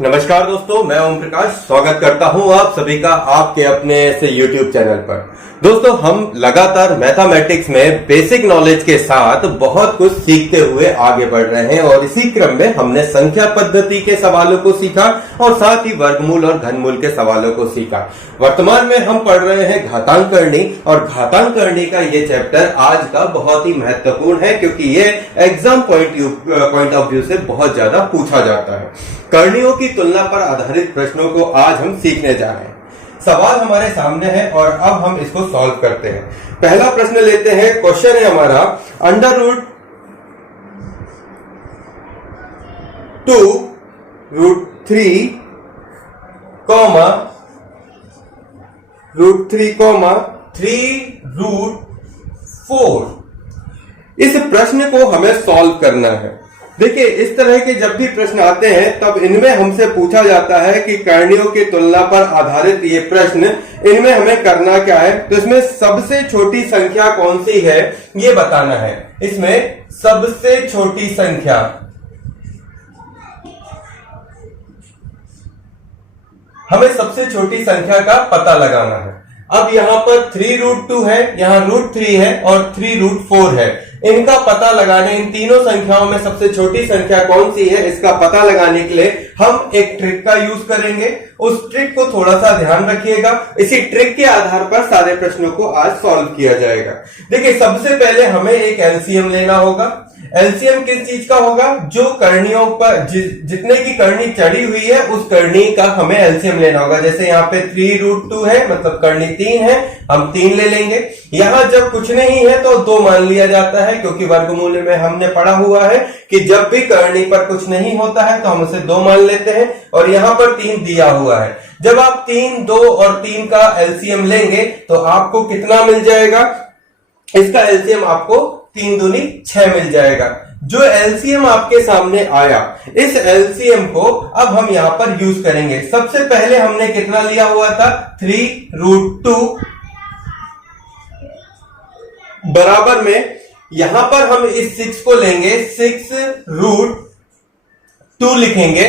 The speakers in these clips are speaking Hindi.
नमस्कार दोस्तों, मैं ओम प्रकाश स्वागत करता हूं आप सभी का आपके अपने से YouTube चैनल पर। दोस्तों, हम लगातार मैथमेटिक्स में बेसिक नॉलेज के साथ बहुत कुछ सीखते हुए आगे बढ़ रहे हैं और इसी क्रम में हमने संख्या पद्धति के सवालों को सीखा और साथ ही वर्गमूल और घनमूल के सवालों को सीखा। वर्तमान में हम पढ़ रहे हैं घातांकरणी और घातांकरणी का ये चैप्टर आज का बहुत ही महत्वपूर्ण है क्योंकि ये एग्जाम पॉइंट ऑफ व्यू से बहुत ज्यादा पूछा जाता है। करणियों की तुलना पर आधारित प्रश्नों को आज हम सीखने जा रहे हैं। सवाल हमारे सामने है और अब हम इसको सॉल्व करते हैं। पहला प्रश्न लेते हैं। क्वेश्चन है हमारा √2√3 √3 इस प्रश्न को हमें सॉल्व करना है। देखिए, इस तरह के जब भी प्रश्न आते हैं तब इनमें हमसे पूछा जाता है कि करणियों की तुलना पर आधारित ये प्रश्न, इनमें हमें करना क्या है। तो इसमें सबसे छोटी संख्या कौन सी है ये बताना है। इसमें सबसे छोटी संख्या हमें सबसे छोटी संख्या का पता लगाना है। अब यहां पर 3√2 है, यहां √3 है और 3√4 है। इनका पता लगाने, इन तीनों संख्याओं में सबसे छोटी संख्या कौन सी है इसका पता लगाने के लिए हम एक ट्रिक का यूज करेंगे। उस ट्रिक को थोड़ा सा ध्यान रखिएगा। इसी ट्रिक के आधार पर सारे प्रश्नों को आज सॉल्व किया जाएगा। देखिए, सबसे पहले हमें एक एलसीएम लेना होगा। एलसीएम किस चीज का होगा? जो करणियों पर जितने की करनी चढ़ी हुई है उस करनी का हमें एलसीएम लेना होगा। जैसे यहाँ पे 3√2 है, मतलब करनी 3 है, हम 3 ले लेंगे। यहां जब कुछ नहीं है तो 2 मान लिया जाता है क्योंकि वर्गमूल में हमने पढ़ा हुआ है कि जब भी करनी पर कुछ नहीं होता है तो हम उसे 2 मान लेते हैं और यहां पर 3 दिया हुआ है। जब आप 3, 2 और 3 का एलसीएम लेंगे तो आपको कितना मिल जाएगा? इसका एलसीएम आपको 3 दूनी 6 मिल जाएगा। जो एलसीएम आपके सामने आया, इस एलसीएम को अब हम यहां पर यूज करेंगे। सबसे पहले हमने कितना लिया हुआ था? 3√2 बराबर में यहां पर हम इस 6 को लेंगे, 6√2 लिखेंगे।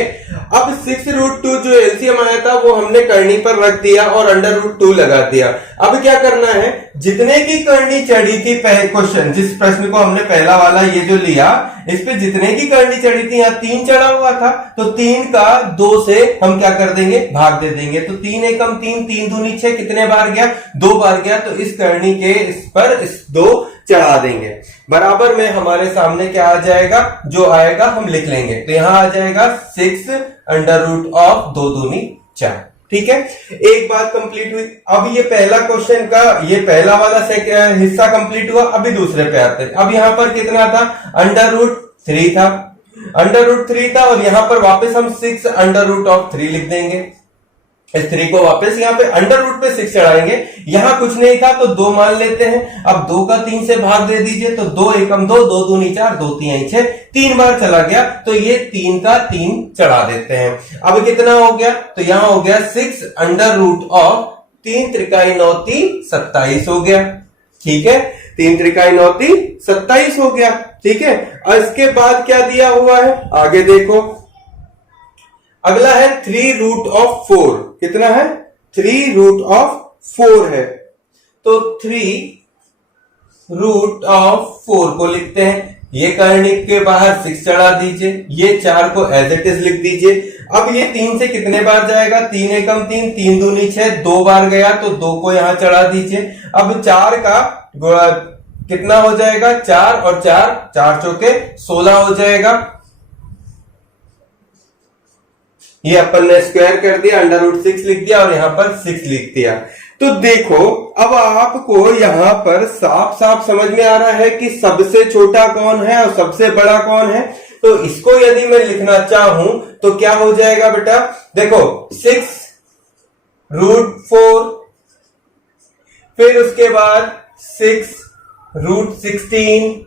अब 6√2 जो एलसीएम आया था वो हमने करनी पर रख दिया और √2 लगा दिया। अब क्या करना है? जितने की करनी चढ़ी थी, क्वेश्चन जिस प्रश्न को हमने पहला वाला ये जो लिया, इस पे जितने की करनी चढ़ी थी, यहाँ 3 चढ़ा हुआ था तो 3 का 2 से हम क्या कर देंगे? भाग दे देंगे। तो 3 एकम 3, 3 दूनी 6, कितने बार गया? 2 बार गया। तो इस करनी के इस पर 2 चढ़ा देंगे। बराबर में हमारे सामने क्या आ जाएगा? जो आएगा हम लिख लेंगे। तो यहां आ जाएगा 6√2 दूनी 4। ठीक है, एक बात कंप्लीट हुई। अब ये पहला क्वेश्चन का ये पहला वाला हिस्सा कंप्लीट हुआ। अभी दूसरे पे आते हैं। अब यहां पर कितना था? √3 था, √3 था और यहां पर वापस हम 6√3 लिख देंगे। इस 3 को वापस यहाँ पे √√ पे 6 चढ़ाएंगे। यहां कुछ नहीं था तो 2 मान लेते हैं। अब 2 का 3 से भाग दे दीजिए तो 2 एकम 2, 2 दूनी 4, 2 3 6, 3 बार चला गया तो ये 3 का 3 चढ़ा देते हैं। अब कितना हो गया? तो यहां हो गया 6√3 त्रिकाई 9 27 हो गया। ठीक है, 3 त्रिकाई 9 27 हो गया। ठीक है, और इसके बाद क्या दिया हुआ है आगे देखो। अगला है 3√4। कितना है? 3√4 है। तो 3√4 को लिखते हैं। ये करनी के बाहर 6 चढ़ा दीजिए, ये 4 को एज इट इज लिख दीजिए। अब ये 3 से कितने बार जाएगा? 3 एकम 3, 3 दूनी 6, 2 बार गया तो 2 को यहां चढ़ा दीजिए। अब 4 का गुणा कितना हो जाएगा? 4 और 4 चौके 16 हो जाएगा। ये अपन ने स्क्वायर कर दिया, √6 लिख दिया और यहां पर 6 लिख दिया। तो देखो, अब आपको यहां पर साफ साफ समझ में आ रहा है कि सबसे छोटा कौन है और सबसे बड़ा कौन है। तो इसको यदि मैं लिखना चाहूं तो क्या हो जाएगा बेटा? देखो, 6√4, फिर उसके बाद 6√16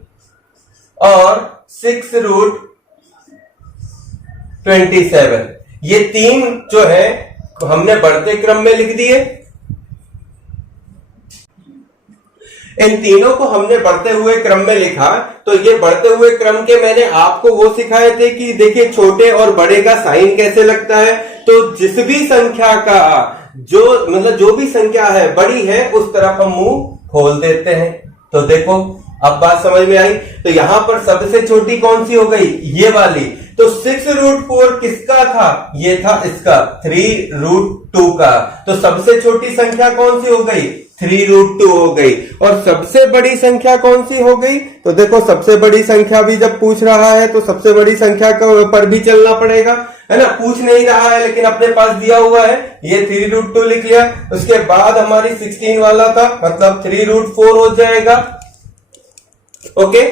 और 6√27। ये 3 जो है हमने बढ़ते क्रम में लिख दिए। इन तीनों को हमने बढ़ते हुए क्रम में लिखा, तो ये बढ़ते हुए क्रम के मैंने आपको वो सिखाए थे कि देखिए छोटे और बड़े का साइन कैसे लगता है। तो जिस भी संख्या का जो भी संख्या है बड़ी है उस तरफ हम मुंह खोल देते हैं। तो देखो अब बात समझ में आई। तो यहां पर सबसे छोटी कौन सी हो गई, ये वाली। तो 6√4 किसका था, ये था इसका 3√2 का। तो सबसे छोटी संख्या कौन सी हो गई, 3√2 हो गई। और सबसे बड़ी संख्या कौन सी हो गई, तो देखो सबसे बड़ी संख्या भी जब पूछ रहा है तो सबसे बड़ी संख्या पर भी चलना पड़ेगा, है ना। पूछ नहीं रहा है लेकिन अपने पास दिया हुआ है, ये 3√2 लिख लिया। उसके बाद हमारी 16 वाला था, मतलब 3√4 हो जाएगा। ओके,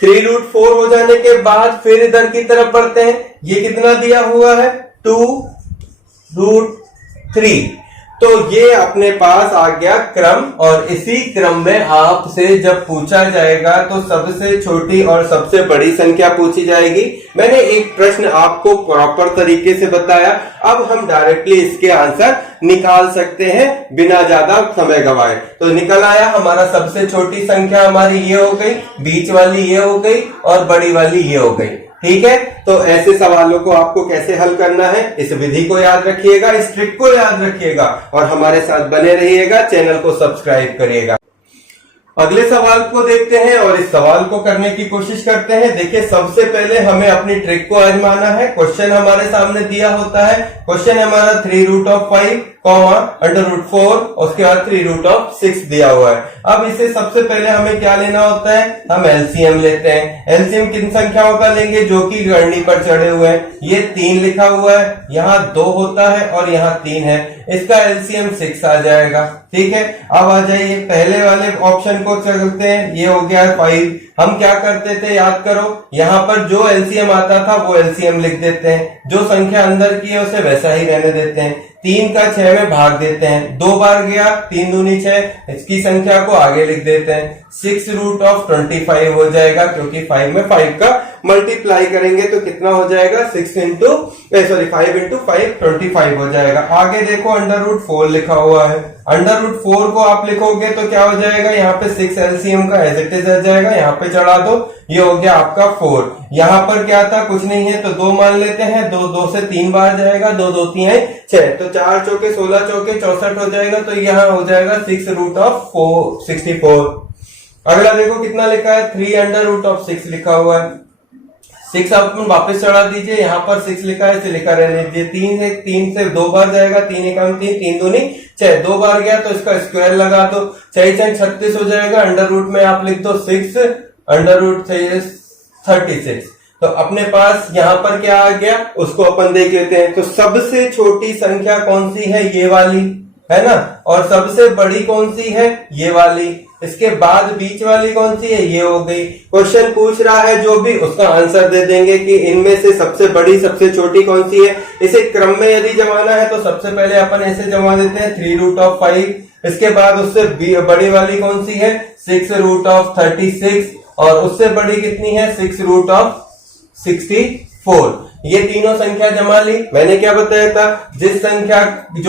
3√4 हो जाने के बाद फिर इधर की तरफ बढ़ते हैं। ये कितना दिया हुआ है, 2√3। तो ये अपने पास आ गया क्रम, और इसी क्रम में आपसे जब पूछा जाएगा तो सबसे छोटी और सबसे बड़ी संख्या पूछी जाएगी। मैंने एक प्रश्न आपको प्रॉपर तरीके से बताया, अब हम डायरेक्टली इसके आंसर निकाल सकते हैं बिना ज्यादा समय गवाए। तो निकल आया हमारा सबसे छोटी संख्या हमारी ये हो गई, बीच वाली ये हो गई और बड़ी वाली ये हो गई। ठीक है, तो ऐसे सवालों को आपको कैसे हल करना है, इस विधि को याद रखिएगा, इस ट्रिक को याद रखिएगा और हमारे साथ बने रहिएगा, चैनल को सब्सक्राइब करिएगा। अगले सवाल को देखते हैं और इस सवाल को करने की कोशिश करते हैं। देखिए सबसे पहले हमें अपनी ट्रिक को आजमाना है। क्वेश्चन हमारे सामने दिया होता है, क्वेश्चन हमारा 3√5, √4, उसके बाद 3√6 दिया हुआ है। अब इसे सबसे पहले हमें क्या लेना होता है, हम एलसीएम लेते हैं। एलसीएम किन संख्याओं का लेंगे, जो कि गणनी पर चढ़े हुए हैं। ये 3 लिखा हुआ है, यहाँ 2 होता है और यहाँ 3 है, इसका एलसीएम 6 आ जाएगा। ठीक है, अब आ जाइए पहले वाले ऑप्शन को चलते हैं, ये हो गया 5। हम क्या करते थे याद करो, यहाँ पर जो एलसीएम आता था वो एलसीएम लिख देते हैं, जो संख्या अंदर की है उसे वैसा ही रहने देते हैं। 3 का 6 में भाग देते हैं, 2 बार गया, 3 दूनी 6, इसकी संख्या को आगे लिख देते हैं। 6√25 हो जाएगा, क्योंकि 5 में 5 का मल्टीप्लाई करेंगे तो कितना हो जाएगा, 5 into 5 25 हो जाएगा। आगे देखो √4 लिखा हुआ है, √4 को आप लिखोगे तो क्या हो जाएगा, यहाँ पे 6 एलसीएम का एज इट इज आ जाएगा, यहाँ पे चढ़ा दो, ये हो गया आपका 4। यहाँ पर क्या था, कुछ नहीं है तो 2 मान लेते हैं, 2 से 3 बार जाएगा, 2 2 3 6, तो 4 चौके 16 चौके 64 हो जाएगा। तो यहाँ हो जाएगा 6√64। अगला देखो कितना लिखा है, 3√6 लिखा हुआ है। 6 आप वापस चढ़ा दीजिए, यहाँ पर 6 लिखा है, इसे लिखा रहने दीजिए। 3 से 2 बार जाएगा, 3 1 3, 3 दूनी 6, 2 बार गया तो इसका स्क्वायर लगा दो, 6 6 36 हो जाएगा। अंडर रूट में आप लिख दो 6, √36। तो अपने पास यहाँ पर क्या आ गया, उसको अपन देख लेते हैं। तो सबसे छोटी संख्या कौन सी है, ये वाली है ना, और सबसे बड़ी कौन सी है, ये वाली। इसके बाद बीच वाली कौन सी है, ये हो गई। क्वेश्चन पूछ रहा है जो भी, उसका आंसर दे देंगे कि इनमें से सबसे बड़ी सबसे छोटी कौन सी है। इसे क्रम में यदि जमाना है तो सबसे पहले अपन ऐसे जमा देते हैं 3√5, इसके बाद उससे बड़ी वाली कौन सी है, 6√36, और उससे बड़ी कितनी है, 6√64। ये तीनों संख्या जमा ली। मैंने क्या बताया था, जो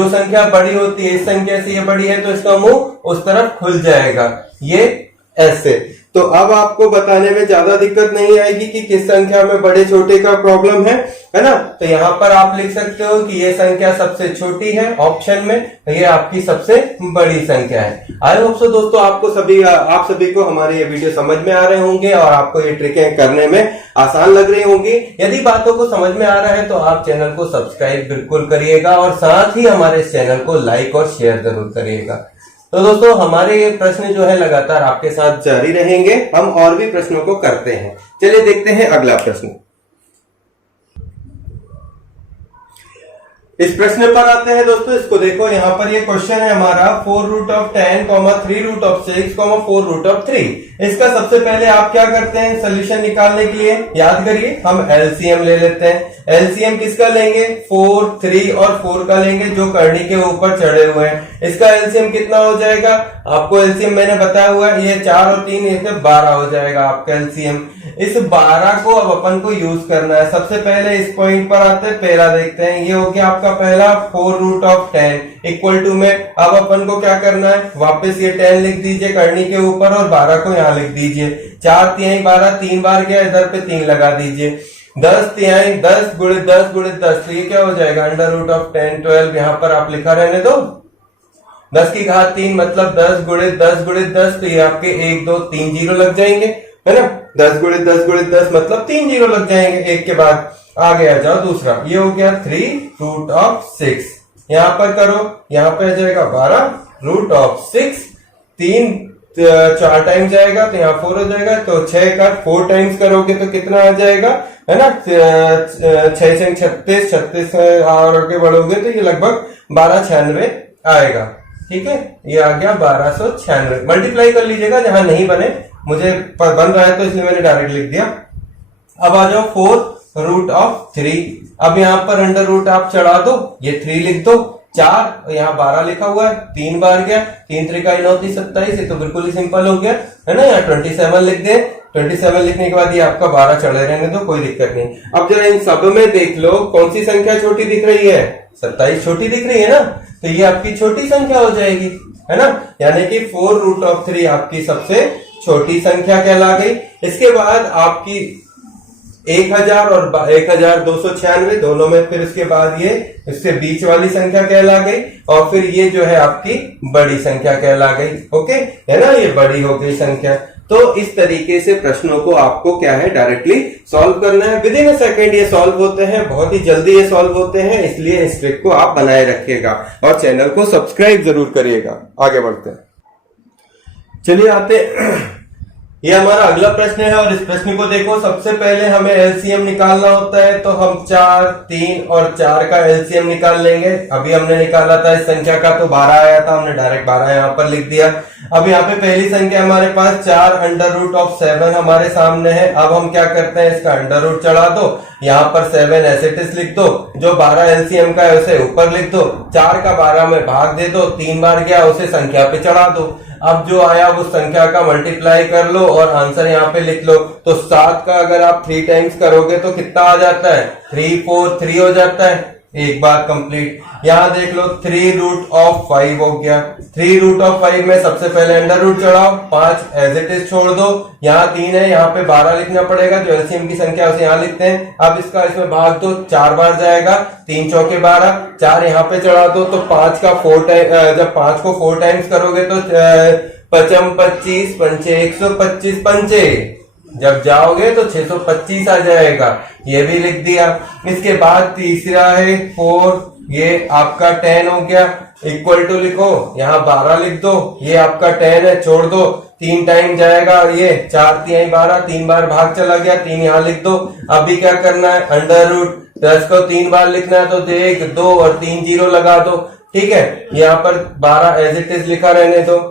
संख्या बड़ी होती है, इस संख्या से ये बड़ी है तो इसका मुंह उस तरफ खुल जाएगा, ये ऐसे। तो अब आपको बताने में ज्यादा दिक्कत नहीं आएगी कि किस संख्या में बड़े छोटे का प्रॉब्लम है ना। तो यहाँ पर आप लिख सकते हो कि ये संख्या सबसे छोटी है ऑप्शन में, ये आपकी सबसे बड़ी संख्या है। आई होप सो दोस्तों आप सभी को हमारे ये वीडियो समझ में आ रहे होंगे और आपको ये ट्रिकें करने में आसान लग रही होंगी। यदि बातों को समझ में आ रहा है तो आप चैनल को सब्सक्राइब बिल्कुल करिएगा और साथ ही हमारे इस चैनल को लाइक और शेयर जरूर करिएगा। तो दोस्तों हमारे ये प्रश्न जो है लगातार आपके साथ जारी रहेंगे, हम और भी प्रश्नों को करते हैं। चलिए देखते हैं अगला प्रश्न। इस प्रश्न पर आते हैं दोस्तों, इसको देखो, यहाँ पर ये क्वेश्चन है हमारा 4 root of 10, 3 root of 6, 4 root of 3। इसका सबसे पहले आप क्या करते हैं सोल्यूशन निकालने के लिए, याद करिए हम एलसीएम ले लेते हैं। एलसीएम किसका लेंगे, 4, 3 और 4 का लेंगे जो कर्णी के ऊपर चढ़े हुए हैं। इसका एलसीएम कितना हो जाएगा, आपको एलसीएम मैंने बताया हुआ है, ये 4 और 3 ये 12 हो जाएगा आपका एलसीएम। इस 12 को अब अपन को यूज करना है। सबसे पहले इस पॉइंट पर आते हैं, पहला देखते हैं, ये हो गया आपका पहला 4 रूट ऑफ 10 इक्वल टू में अब अपन को क्या करना है, वापस ये 10 लिख दीजिए कर्णी के ऊपर और 12 को यहाँ लिख दीजिए। 4 तिहाई 12 3 बार गया, इधर पे 3 लगा दीजिए। 10 तिहाई 10 गुणित 10 गुणित 10, तो ये क्या हो जाएगा अंडर रूट ऑफ 10 12, यहाँ पर आप लिखा रहने दो 10 की घात 3 मतलब 10 गुणित 10 गुणित 10, तो ये आपके 1 2 3 जीरो लग जाएंगे, है ना। 10 गुणित 10 गुणित 10 मतलब 3 जीरो लग जाएंगे एक के बाद। आगे आ जाओ दूसरा, ये हो गया 3 रूट ऑफ 6, यहाँ पर करो, यहाँ पे आ जाएगा 12 रूट ऑफ 6, 3 4 टाइम जाएगा तो यहाँ 4 हो जाएगा, तो 6 का 4 टाइम्स करोगे तो कितना आ जाएगा, है ना, 6 से 36, 36 और आगे बढ़ोगे तो ये लगभग 1296 आएगा। ठीक है, ये आ गया 1296। मल्टीप्लाई कर लीजिएगा जहां नहीं बने, मुझे बन रहा है तो इसलिए मैंने डायरेक्ट लिख दिया। अब आ जाओ 4 रूट ऑफ 3, अब यहाँ पर अंडर रूट आप चढ़ा दो, ये 3 लिख दो, 4 यहाँ 12 लिखा हुआ है, 3 बार गया, 3 3 का 9 27, ये तो बिल्कुल ही सिंपल हो गया, है ना। यहाँ 27 लिख दे, 27 लिखने के बाद ये आपका 12 चढ़े रहने दो, कोई दिक्कत नहीं। अब जरा इन सब में देख लो कौन सी संख्या छोटी दिख रही है, 27 छोटी दिख रही है ना, तो ये आपकी छोटी संख्या हो जाएगी, है ना। यानी कि 4 रूट ऑफ 3 आपकी सबसे छोटी संख्या कहला गई। इसके बाद आपकी 1000 और 1296 दोनों में, फिर इसके बाद ये इससे बीच वाली संख्या कहला गई, और फिर ये जो है आपकी बड़ी संख्या कहला गई। ओके, है ना, ये बड़ी हो गई संख्या। तो इस तरीके से प्रश्नों को आपको क्या है डायरेक्टली सॉल्व करना है। विद इन अ सेकेंड ये सॉल्व होते हैं, बहुत ही जल्दी ये सॉल्व होते हैं, इसलिए इस ट्रिक को आप बनाए रखिएगा और चैनल को सब्सक्राइब जरूर करिएगा। आगे बढ़ते हैं, चलिए आते ये हमारा अगला प्रश्न है और इस प्रश्न को देखो। सबसे पहले हमें एलसीएम निकालना होता है, तो हम 4, 3 और 4 का एलसीएम निकाल लेंगे। अभी हमने निकाला था इस संख्या का तो 12 आया था, हमने डायरेक्ट 12 यहाँ पर लिख दिया। अब यहाँ पे पहली संख्या हमारे पास 4 अंडर रूट ऑफ 7 हमारे सामने है। अब हम क्या करते हैं, इसका अंडर रूट चढ़ा दो, यहाँ पर 7 एज इट इज लिख दो, जो 12 एलसीएम का है उसे ऊपर लिख दो, 4 का 12 में भाग दे दो, 3 बार गया उसे संख्या पे चढ़ा दो। अब जो आया उस संख्या का मल्टीप्लाई कर लो और आंसर यहाँ पे लिख लो। तो 7 का अगर आप 3 टाइम्स करोगे तो कितना आ जाता है, 3 4 3 हो जाता है। एक बार कंप्लीट, यहाँ देख लो 3 रूट ऑफ 5 हो गया। 3 रूट ऑफ 5 में सबसे पहले अंडर रूट चढ़ाओ, 5 एज इट इज छोड़ दो, यहाँ 3 है, यहाँ पे 12 लिखना पड़ेगा, जो एलसीएम की संख्या उसे यहाँ लिखते हैं। अब इसका इसमें भाग दो, 4 बार जाएगा, 3 चौके 12, 4 यहाँ पे चढ़ा दो, तो 5 का 4 टाइम, जब 5 को 4 टाइम्स करोगे तो 5 25 पंचे 125 पंचे, जब जाओगे तो 625 आ जाएगा, ये भी लिख दिया। इसके बाद तीसरा है 4, ये आपका 10 हो गया, इक्वल टू लिखो, यहाँ 12 लिख दो, ये आपका 10 है, छोड़ दो, 3 टाइम जाएगा और ये 4 तिहाई 12, 3 बार भाग चला गया, 3 यहाँ लिख दो। अभी क्या करना है, अंडर रूट 10 को 3 बार लिखना है, तो 1 2 और 3 जीरो लगा दो। ठीक है, यहाँ पर 12 एज इट इज लिखा रहने दो।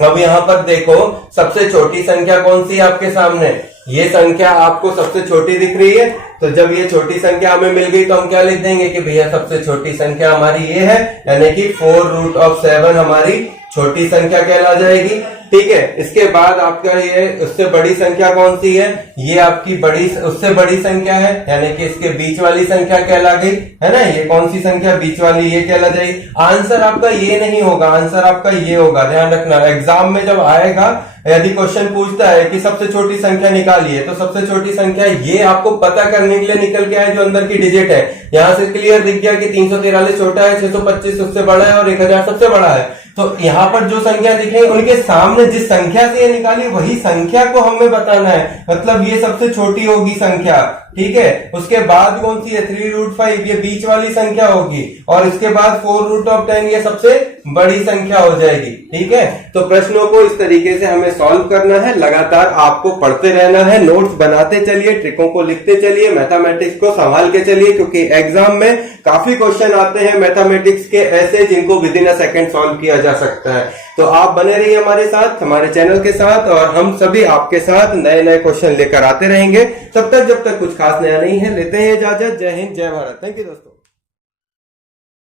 अब यहाँ पर देखो सबसे छोटी संख्या कौन सी है आपके सामने, ये संख्या आपको सबसे छोटी दिख रही है। तो जब ये छोटी संख्या हमें मिल गई तो हम क्या लिख देंगे कि भैया सबसे छोटी संख्या हमारी ये है, यानी कि 4 रूट ऑफ 7 हमारी छोटी संख्या कहला जाएगी। ठीक है, इसके बाद आपका ये उससे बड़ी संख्या कौन सी है, ये आपकी बड़ी उससे बड़ी संख्या है, यानी कि इसके बीच वाली संख्या कहला गई, है ना। ये कौन सी संख्या, बीच वाली, ये कहला जाएगी। आंसर आपका ये नहीं होगा, आंसर आपका ये होगा, ध्यान रखना। एग्जाम में जब आएगा, यदि क्वेश्चन पूछता है कि सबसे छोटी संख्या निकालिए, तो सबसे छोटी संख्या ये आपको पता करने के लिए निकल के आए जो अंदर की डिजिट है। यहाँ से क्लियर दिख गया कि 343 छोटा है, 625 उससे बड़ा है और 1000 सबसे बड़ा है। तो यहाँ पर जो संख्या दिखे उनके सामने जिस संख्या से ये निकाली वही संख्या को हमें बताना है, मतलब ये सबसे छोटी होगी संख्या। ठीक है। उसके बाद कौन सी है 3√5, ये बीच वाली संख्या होगी, और इसके बाद 4√10, ये सबसे बड़ी संख्या हो जाएगी। ठीक है, तो प्रश्नों को इस तरीके से हमें सॉल्व करना है। लगातार आपको पढ़ते रहना है, नोट्स बनाते चलिए, ट्रिकों को लिखते चलिए, मैथमेटिक्स को संभाल के चलिए, क्योंकि एग्जाम में काफी क्वेश्चन आते हैं मैथमेटिक्स के ऐसे जिनको with in a second solve किया जा सकता है। तो आप बने रहिए हमारे साथ, हमारे चैनल के साथ, और हम सभी आपके साथ नए नए क्वेश्चन लेकर आते रहेंगे। तब तक जब तक कुछ खास नया नहीं है, लेते हैं इजाजत। जय हिंद, जय भारत। थैंक यू दोस्तों।